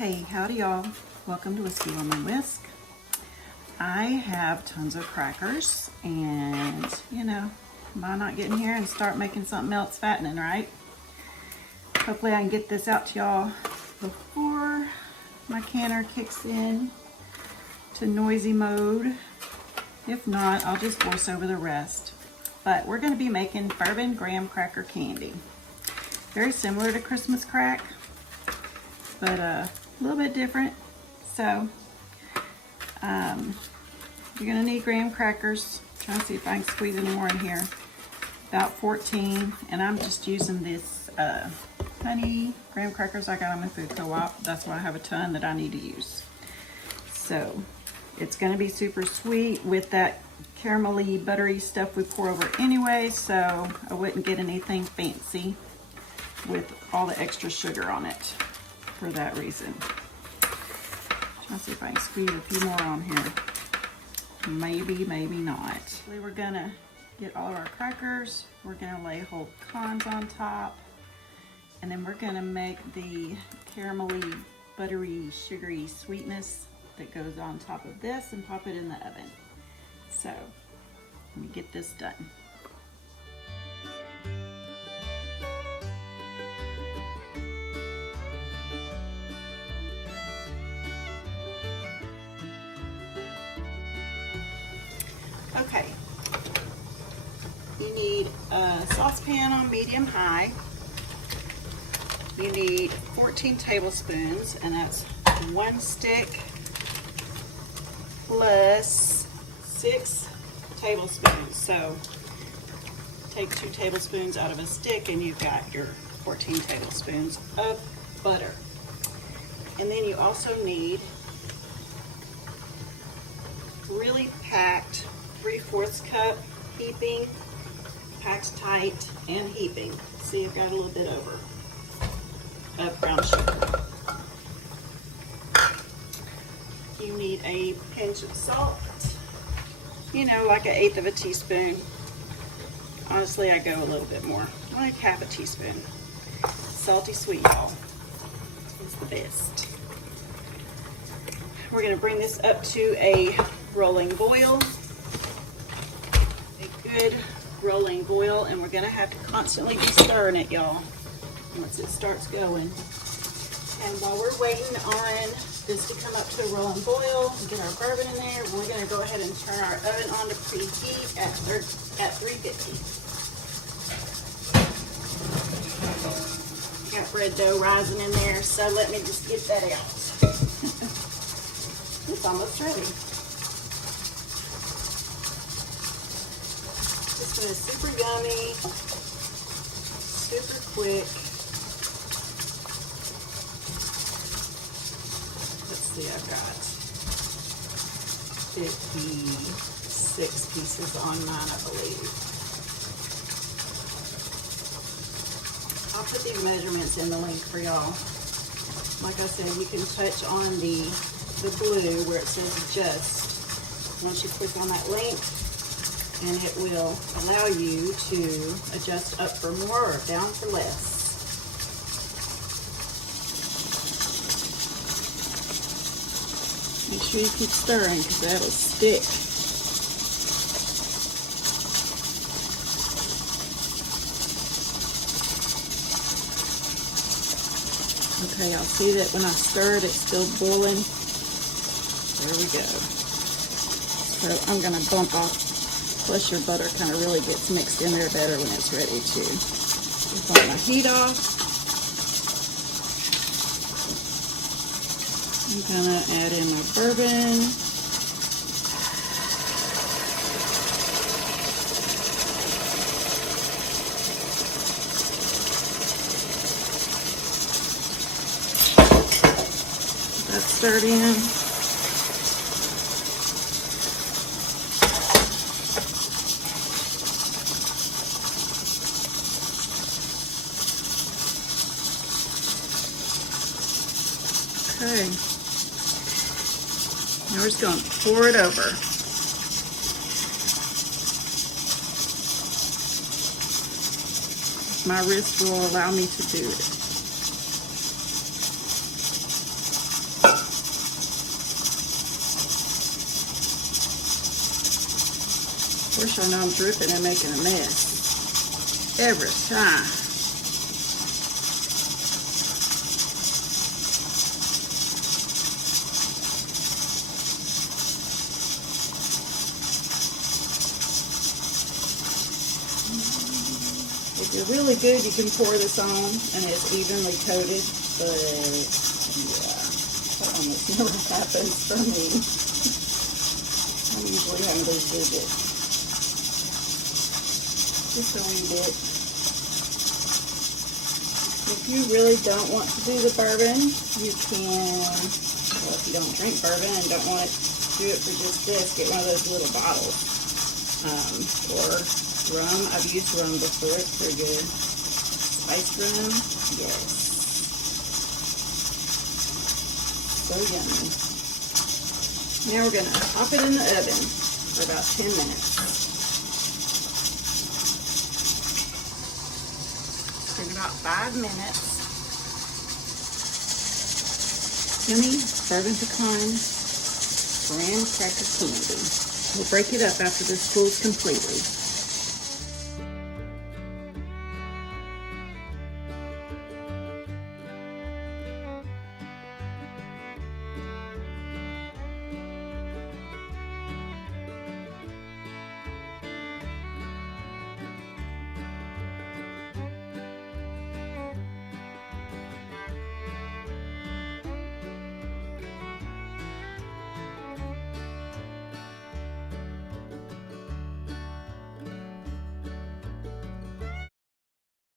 Hey, howdy y'all. Welcome to Whiskey Woman Whisk. I have tons of crackers and, why not get in here and start making something else fattening, right? Hopefully I can get this out to y'all before my canner kicks in to noisy mode. If not, I'll just voice over the rest. But we're going to be making bourbon graham cracker candy. Very similar to Christmas crack, but a little bit different. So you're gonna need graham crackers. Trying to see if I can squeeze any more in here. About 14, and I'm just using this honey graham crackers I got on my food co-op. That's why I have a ton that I need to use. So it's gonna be super sweet with that caramelly, buttery stuff we pour over anyway, so I wouldn't get anything fancy with all the extra sugar on it for that reason. Trying to see if I can squeeze a few more on here. Maybe, maybe not. We're gonna get all of our crackers. We're gonna lay whole pecans on top. And then we're gonna make the caramelly, buttery, sugary sweetness that goes on top of this and pop it in the oven. So, let me get this done. Okay, you need a saucepan on medium-high. You need 14 tablespoons, and that's 1 stick plus 6 tablespoons. So take 2 tablespoons out of a stick, and you've got your 14 tablespoons of butter. And then you also need really packed 3/4 cup heaping, packed tight and heaping. See, I've got a little bit over of brown sugar. You need a pinch of salt, like 1/8 of a teaspoon. Honestly, I go a little bit more, like 1/2 teaspoon. Salty sweet, y'all, is the best. We're gonna bring this up to a rolling boil. Good rolling boil, and we're gonna have to constantly be stirring it, y'all, once it starts going. And while we're waiting on this to come up to a rolling boil and get our bourbon in there, we're gonna go ahead and turn our oven on to preheat at 350. Got bread dough rising in there, so let me just get that out. It's almost ready. This one is super yummy, super quick. Let's see, I've got 56 pieces on mine, I believe. I'll put these measurements in the link for y'all. Like I said, you can touch on the blue where it says adjust. Once you click on that link, and it will allow you to adjust up for more or down for less. Make sure you keep stirring because that'll stick. Okay, I'll see that when I stir it, it's still boiling. There we go. So I'm gonna bump off. Plus your butter kind of really gets mixed in there better when it's ready to. Put my heat off. I'm gonna add in my bourbon. Put that stirred in. Okay, now we're just going to pour it over. My wrist will allow me to do it. course, y'all know I'm dripping and making a mess every time. If you're really good, you can pour this on and it's evenly coated, but yeah, that almost never happens for me. I'm usually having to zig it just a wee bit. If you really don't want to do the bourbon, you can, well, if you don't drink bourbon and don't want to do it for just this, get one of those little bottles. Or rum. I've used rum before. It's pretty good. Spiced rum. Yes. So yummy. Now we're going to pop it in the oven for about 10 minutes. In about 5 minutes. Yummy bourbon pecan graham cracker candy. We'll break it up after this cools completely.